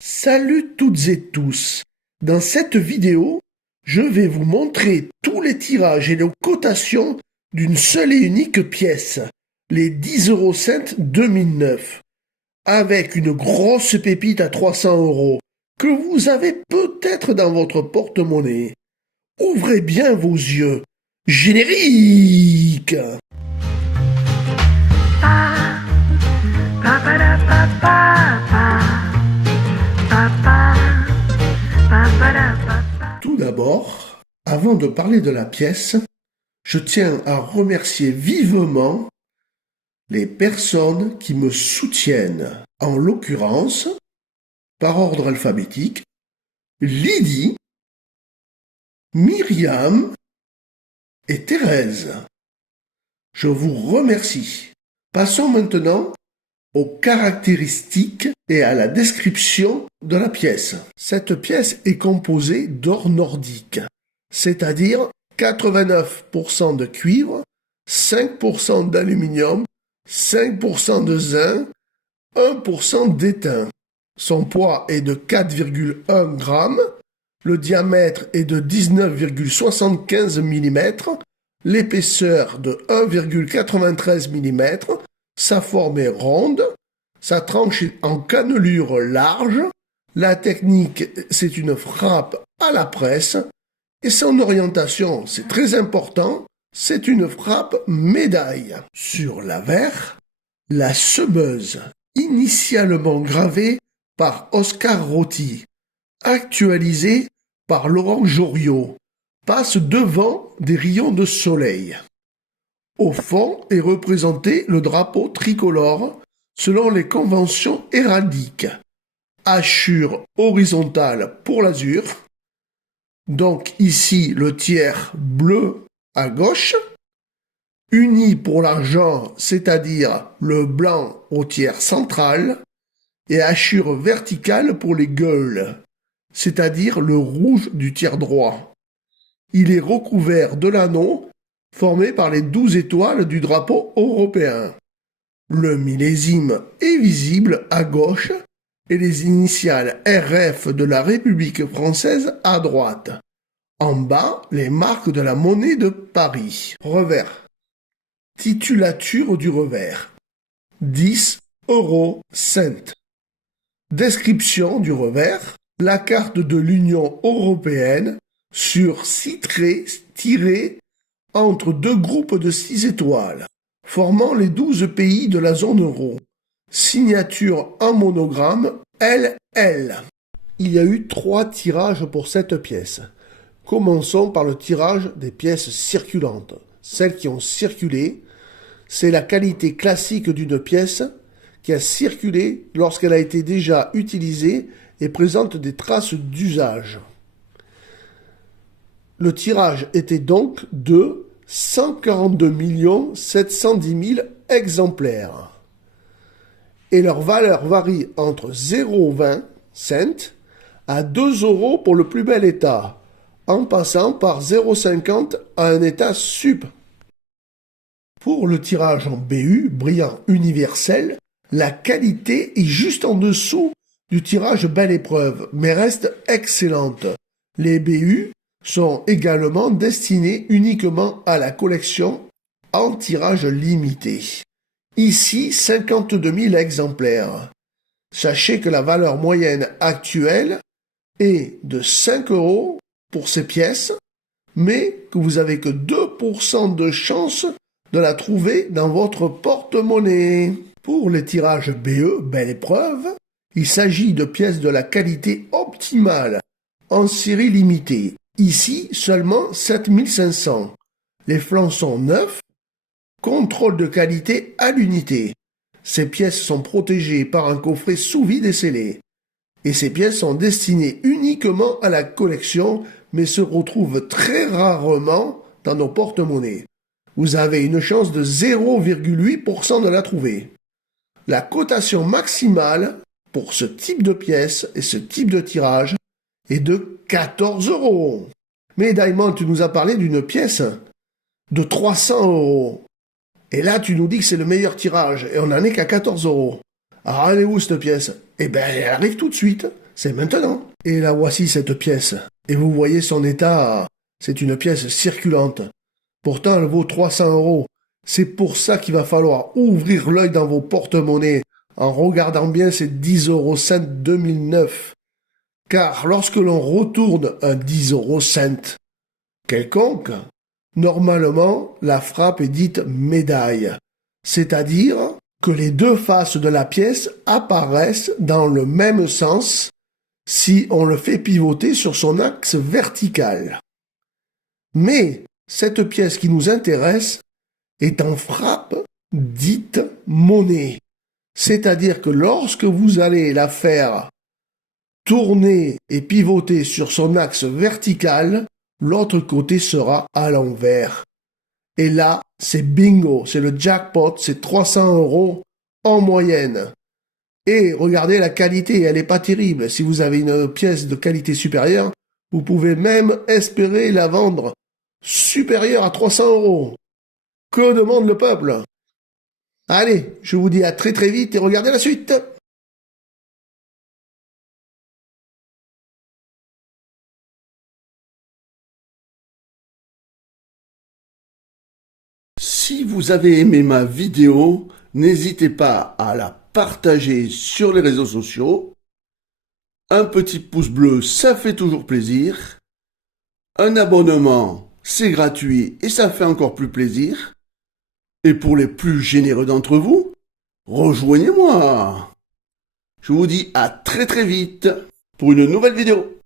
Salut toutes et tous. Dans cette vidéo, je vais vous montrer tous les tirages et les cotations d'une seule et unique pièce, les 10 cents 2009, avec une grosse pépite à 300 € que vous avez peut-être dans votre porte-monnaie. Ouvrez bien vos yeux. Générique! Tout d'abord, avant de parler de la pièce, je tiens à remercier vivement les personnes qui me soutiennent. En l'occurrence, par ordre alphabétique, Lydie, Myriam et Thérèse. Je vous remercie. Passons maintenant aux caractéristiques et à la description de la pièce. Cette pièce est composée d'or nordique, c'est-à-dire 89% de cuivre, 5% d'aluminium, 5% de zinc, 1% d'étain. Son poids est de 4,1 g, le diamètre est de 19,75 mm, l'épaisseur de 1,93 mm, sa forme est ronde, sa tranche est en cannelure large, la technique c'est une frappe à la presse, et son orientation, c'est très important, c'est une frappe médaille. Sur l'avers, la semeuse, initialement gravée par Oscar Rotti, actualisée par Laurent Joriot, passe devant des rayons de soleil. Au fond est représenté le drapeau tricolore selon les conventions héraldiques. Hachure horizontale pour l'azur, donc ici le tiers bleu à gauche, uni pour l'argent, c'est-à-dire le blanc au tiers central, et hachure verticale pour les gueules, c'est-à-dire le rouge du tiers droit. Il est recouvert de l'anneau formé par les 12 étoiles du drapeau européen. Le millésime est visible à gauche et les initiales RF de la République française à droite. En bas, les marques de la monnaie de Paris. Revers. Titulature du revers. 10 €. Description du revers. La carte de l'Union européenne sur 6 traits tirés entre deux groupes de 6 étoiles, formant les 12 pays de la zone euro. Signature en monogramme LL. Il y a eu 3 tirages pour cette pièce. Commençons par le tirage des pièces circulantes. Celles qui ont circulé, c'est la qualité classique d'une pièce qui a circulé lorsqu'elle a été déjà utilisée et présente des traces d'usage. Le tirage était donc de 142 710 000 exemplaires. Et leur valeur varie entre 0,20 cents à 2 € pour le plus bel état, en passant par 0,50 à un état sup. Pour le tirage en BU, brillant universel, la qualité est juste en dessous du tirage belle épreuve, mais reste excellente. Les BU sont également destinés uniquement à la collection en tirage limité. Ici, 52 000 exemplaires. Sachez que la valeur moyenne actuelle est de 5 € pour ces pièces, mais que vous avez que 2% de chance de la trouver dans votre porte-monnaie. Pour les tirages BE, belle épreuve, il s'agit de pièces de la qualité optimale, en série limitée. Ici, seulement 7500. Les flancs sont neufs. Contrôle de qualité à l'unité. Ces pièces sont protégées par un coffret sous vide et scellé. Et ces pièces sont destinées uniquement à la collection, mais se retrouvent très rarement dans nos porte-monnaies. Vous avez une chance de 0,8% de la trouver. La cotation maximale pour ce type de pièce et ce type de tirage est de 14 €. Mais Diamond, tu nous as parlé d'une pièce de 300 €. Et là, tu nous dis que c'est le meilleur tirage et on n'en est qu'à 14 €. Alors, elle est où cette pièce? Eh ben, elle arrive tout de suite. c'est maintenant. Et la voici cette pièce. Et vous voyez son état, c'est une pièce circulante. Pourtant, elle vaut 300 €. C'est pour ça qu'il va falloir ouvrir l'œil dans vos porte-monnaies en regardant bien ces 10 € 2009. Car lorsque l'on retourne un 10 € quelconque, normalement, la frappe est dite médaille. C'est-à-dire que les deux faces de la pièce apparaissent dans le même sens si on le fait pivoter sur son axe vertical. Mais cette pièce qui nous intéresse est en frappe dite monnaie. C'est-à-dire que lorsque vous allez la faire tourner et pivoter sur son axe vertical, l'autre côté sera à l'envers. Et là, c'est bingo, c'est le jackpot, c'est 300 € en moyenne. Et regardez la qualité, elle n'est pas terrible. Si vous avez une pièce de qualité supérieure, vous pouvez même espérer la vendre supérieure à 300 €. Que demande le peuple? Allez, je vous dis à très très vite et regardez la suite. Si vous avez aimé ma vidéo, n'hésitez pas à la partager sur les réseaux sociaux. Un petit pouce bleu, ça fait toujours plaisir. Un abonnement, c'est gratuit et ça fait encore plus plaisir. Et pour les plus généreux d'entre vous, rejoignez-moi. Je vous dis à très très vite pour une nouvelle vidéo.